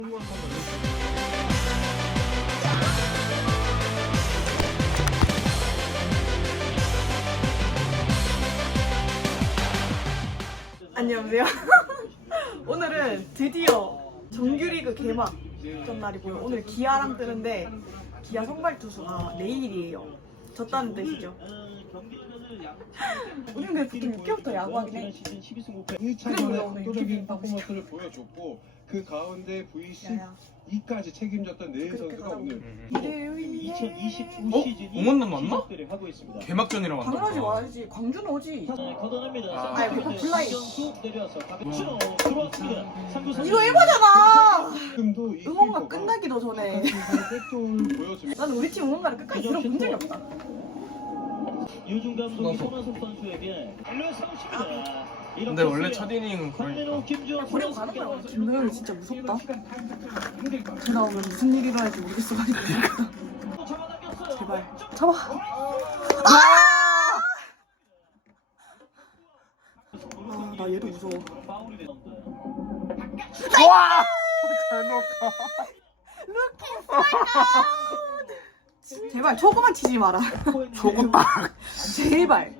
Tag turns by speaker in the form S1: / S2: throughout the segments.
S1: 안녕하세요. 오늘은 드디어 정규리그 개막 전날이고요. 오늘 기아랑 뜨는데 기아 선발 투수가 내일이에요. 졌다는 뜻이죠. 우리는 근데 보통 6개부터 야구하긴 해.
S2: 1차전에 압도적인 퍼포먼스를 보여줬고 그 가운데 V12까지 책임졌던 내일 선수가 오늘
S3: 2025 시즌이
S4: 맞나?
S3: 하고 있습니다.
S4: 개막전이라고 한다.
S1: 당연하지 와야지. 광주는 오지.
S3: 걷어냅니다.
S1: 아니, 그거 플라이.
S3: 내려서 가볍죠. 들어왔습니다.
S1: 이거 1번잖아.
S2: 지금도 이
S1: 응원가
S2: 스피커가
S1: 끝나기도 전에.
S2: 백도를 보여줍니다.
S1: 나는 우리 팀 응원가를 끝까지 들어본 적이 없다.
S3: 유중 감독이 손아섭 선수에게 일루에 싸우십니다.
S4: 근데 원래 첫 이닝은 그러니까.
S1: 버리고 가는 거야. 김도영이 진짜 무섭다. 쟤 나오면 무슨 일이 일어날지 모르겠어가지고. 제발 잡아. 나 얘도 무서워.
S4: 와! 잘 넣었다.
S1: 제발 초구만 치지 마라.
S4: 저거 딱
S1: 제발.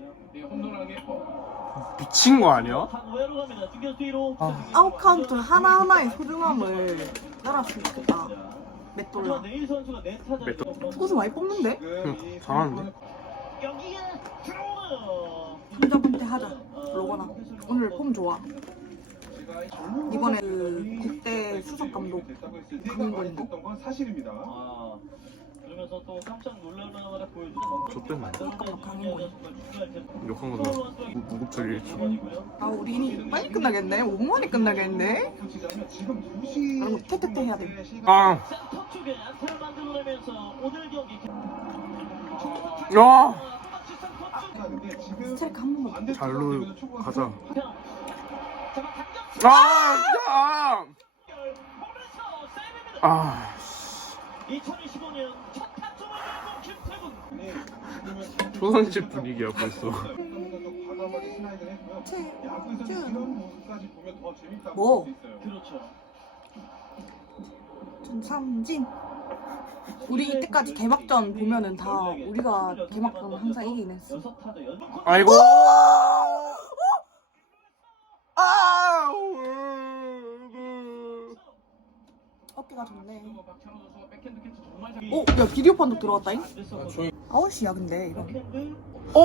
S4: 미친 거 아니야?
S1: 아웃 카운트 하나하나의 소중함을 알았으면 좋겠다. 맷돌라. 투수 많이 뽑는데?
S4: 응, 잘하는데?
S1: 손잡한테 하자. 로거나. 오늘 폼 좋아. 이번에 그 국대 수석 감독 강인권인가?
S2: 건 사실입니다.
S3: 그러면서 또 깜짝 놀랄 만한 보여주는
S4: 좆대만
S1: 강인권.
S4: 욕한 거도 무급처리.
S1: 아 우리 이니 빨리 끝나겠네. 5분 만에 끝나겠네.
S2: 지금 2시
S1: 그리고 퇴퇴퇴 해야 돼.
S4: 아!
S3: 센터 쪽에 안타를 만들어내면서 오늘 경기
S4: 야!
S1: 스트라이크 한 번만 더.
S4: 잘로 가자. 아! 야! 아!
S3: 2025년 첫 타점을 김태군
S4: 조선집 분위기야 벌써.
S1: 뭐?
S3: 그렇죠.
S1: 전삼진. 우리 이때까지 개막전 보면은 다 우리가 개막전 항상 이기긴 했어.
S3: 6타자 연속
S4: 아이고! 아!
S1: 어깨가 좋네. 어? 야 비디오 판독 들어갔다잉? 아웃이야 근데 이거.
S4: 어?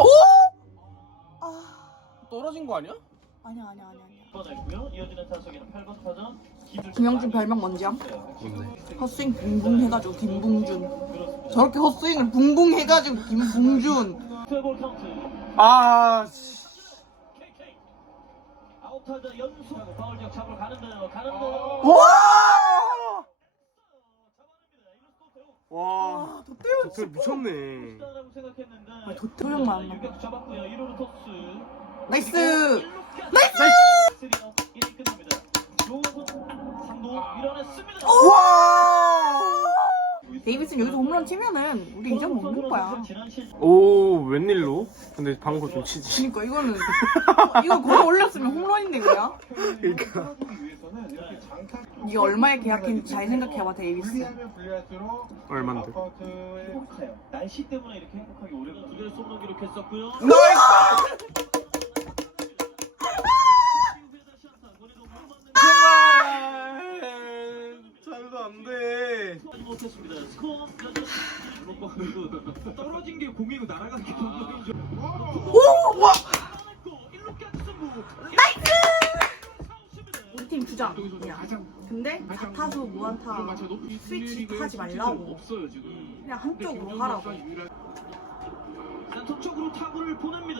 S1: 아
S4: 떨어진 거 아니야?
S1: 아니야.
S3: 뻗었고요. 이어지는 타석에는 8번 타자
S1: 김영준 별명 뭔지야? 헛스윙 붕붕 해가지고 김붕준. 저렇게 헛스윙을 붕붕 해가지고 김붕준.
S3: 투볼 카운트
S4: 아!
S3: KK 아웃타자 연속 파울 지역 잡으러 가는데요.
S4: 와! 와!
S1: 아 도태우
S4: 도태우 미쳤네.
S3: 라고 생각했는데
S1: 아, 도태우만 안 나와.
S3: 유격 잡았고요. 1루로 토스
S1: 나이스!
S3: 이닝 끝납니다. 조우선 3루 밀어냈습니다.
S4: 와!
S1: 데이비슨 여기서 홈런 치면은 우리 이점 먹는 거야.
S4: 오, 웬일로? 근데 방금 좀 치지.
S1: 그러니까 이거는 이거 걸어 올렸으면 홈런인데 그냥.
S4: 그러니까.
S1: 네가 얼마에 계약했는지 잘 생각해봐 데이비스.
S4: 얼만데?
S3: 행복해요. 날씨 때문에 이렇게 행복하게 오래 두 개를 쏘는 기록했었고요.
S4: 잘도 안 돼.
S3: 못했습니다. 스코어 떨어진 게 공이고 날아간 게 공이죠.
S1: 오! 와!
S3: 나이스!
S1: 우리 팀 주장. 근데 4타수 무안타 스위치 하지 말라고. 그냥 한쪽으로 하라고.
S3: 센터 쪽으로 타구를 보냅니다.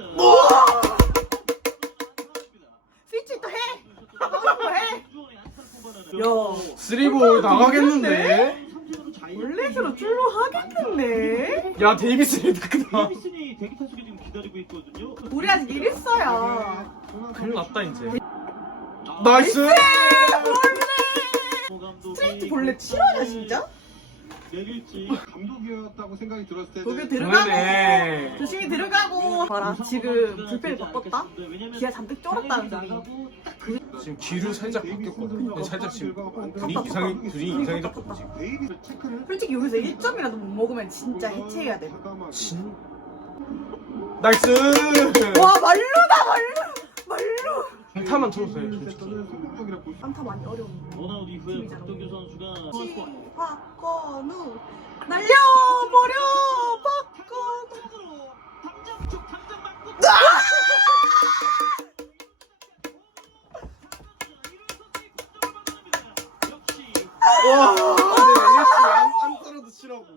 S1: 스위치 또 해! 하고 해! 야,
S4: 쓰리볼 나가겠는데?
S1: 원래대로 줄로 하겠는데?
S4: 야, 데이비스 레드크다.
S3: 데이비슨이 대기 타석에 지금 기다리고 있거든요.
S1: 우리 아직 일 있어야.
S4: 큰일 났다, 이제. 나이스!
S1: 스트레이트 볼넷 싫어하냐 진짜?
S3: 내릴지.
S2: 감독이었다고 생각이 들었을 때
S1: 거기 들어가고
S4: 그러네.
S1: 조심히 들어가고. 봐라 지금 불펜 바꿨다. 기아 잔뜩 쫄았다는 소리.
S4: 지금 귀를 살짝 바뀌었거든. 근데 살짝 지금 둘이 이상해졌거든 지금.
S2: 데이비 체크를
S1: 솔직히 여기서 1점이라도 못 먹으면 진짜 해체해야 돼.
S4: 진. 나이스.
S1: 와 말루다 말루.
S4: 강타만 쳐도 돼. 솔직히.
S2: 성공적이라 볼수
S1: 안타 많이 어려운데.
S3: 원아웃 이후에 박동규 선수가
S1: 박건우 날려버려 박건우.
S3: 당장 쭉 당장 맞고. 역시
S4: 와. 내가 알겠지. 안 떨어도 치라고.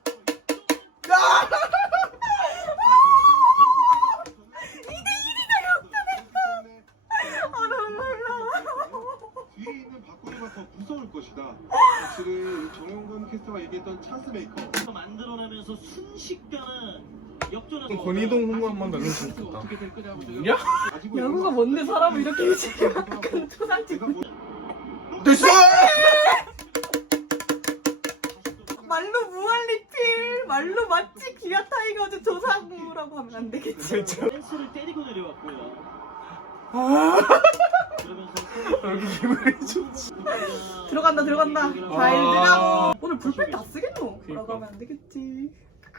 S1: 아 눈물 나.
S2: 뒤에 있는 박구리가 더 무서울 것이다. 사실은 정용근 캐스터가 얘기했던 찬스 메이커.
S3: 만들어내면서 순식간에 역전해서
S4: 권희동 홍보 한번 날려주면 좋겠다. 야?
S1: 야구가 뭔데 사람을 이렇게 일찍 막 초상집.
S4: 됐어.
S1: 말로 무한리필 말로 마치 기아 타이거즈 조상우라고 하면 안 되겠지.
S3: 댄스를 때리고 내려왔고요. 그러면서
S4: 여기 기분이 좋지.
S1: 들어간다 잘 들어가고. 오늘 불펜 다 쓰겠노? 라고 하면 안 되겠지.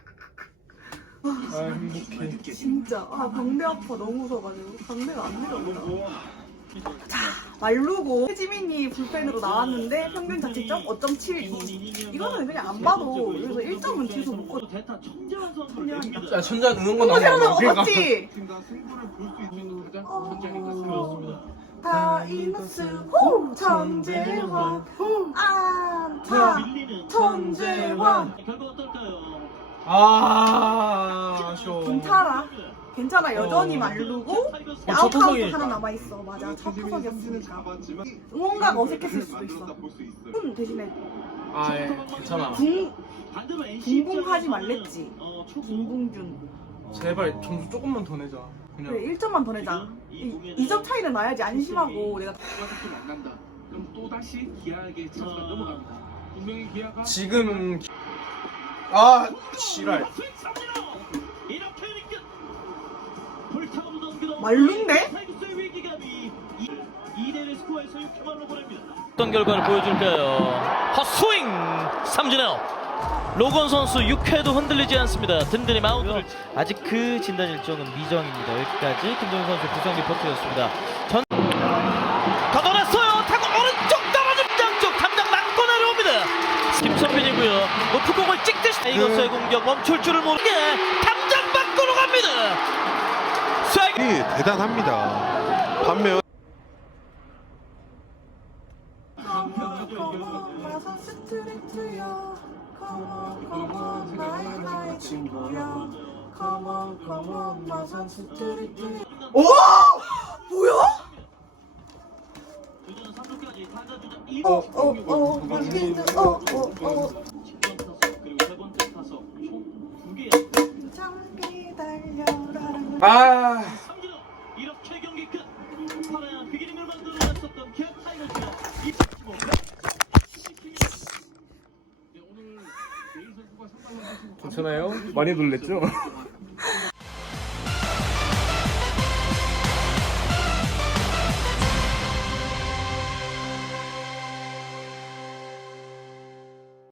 S4: 아 행복해.
S1: 진짜 광대 아파 너무 무서워가지고 광대가 안 내려온다. 자 말루고 혜지민이 불펜으로 나왔는데 평균 자책점 5.72. 이거는 그냥 안 봐도 여기서 1점은 취소 못거든.
S3: 대타 청재환 선수
S1: 청재환이다.
S4: 야 천장 응원 거
S1: 홍보새로
S4: 나오는 거
S1: 먹었지?
S2: 팀다 승부를 볼 수 있는
S1: 다이너스 호 천재환 안타
S3: 밀리는
S1: 천재환.
S3: 결과 어떨까요?
S4: 아쉬워.
S1: 괜찮아 여전히 말루고
S4: 첫
S1: 아웃카운트
S4: 타석이-
S1: 하나 남아있어. 맞아 첫
S2: 삼진은
S1: 타석이었으니까
S2: 잡았지만
S1: 응원가가 어색했을 수도 있어.
S2: 볼수 있어요.
S1: 대신에
S4: 아 예. 괜찮아.
S3: 반대로 NC
S1: 붕붕하지
S3: 입장에서는,
S1: 말랬지.
S3: 초구
S1: 김봉준
S4: 제발 점수 조금만 더 내자. 그냥.
S1: 그래 1점만 더 내자. 2점 차이는 나야지 안심하고 내가
S5: 또 만난다. 그럼 또 다시 기아에게 찬스가 넘어갑니다. 분명히 기아가
S4: 지금 아 지랄.
S3: 이렇게 끝. 불타고 던지던
S1: 말룬데?
S3: 타이거스의 위기감이 2대1 스코어에서 6회만로 보냅니다.
S6: 어떤 결과를 보여줄까요? 헛스윙 삼진 아웃. 로건 선수 6회도 흔들리지 않습니다. 든든히 마운드를 아직 그 진단 일정은 미정입니다. 여기까지 김동현 선수 구성 리포트였습니다. 걷어냈어요. 타고 오른쪽 떨어진 양쪽 담장 맞고 내려옵니다. 김선빈이고요. 높은 공을 찍듯이 타이거스의 공격 멈출 줄을 모르게 담장 밖으로 갑니다. 스트라이크.
S2: 대단합니다. 반면
S1: 마산 스트리트야 컴온 나의 친구야 컴온 마산 스트리트. 오! 뭐야?
S3: 주자는 3루까지 타자 주자
S1: 물린드
S3: 10번 타석 그리고 세 번째 타석 총 2개.
S1: 장비 달려라.
S4: 아.
S3: 삼진호 이렇게 경기 끝. 파라얀 그 그림을 만들어냈었던 기아 타이거즈가 25.
S5: 오늘 내일 선수가 선발로 하신
S4: 괜찮아요? 많이 놀랬죠?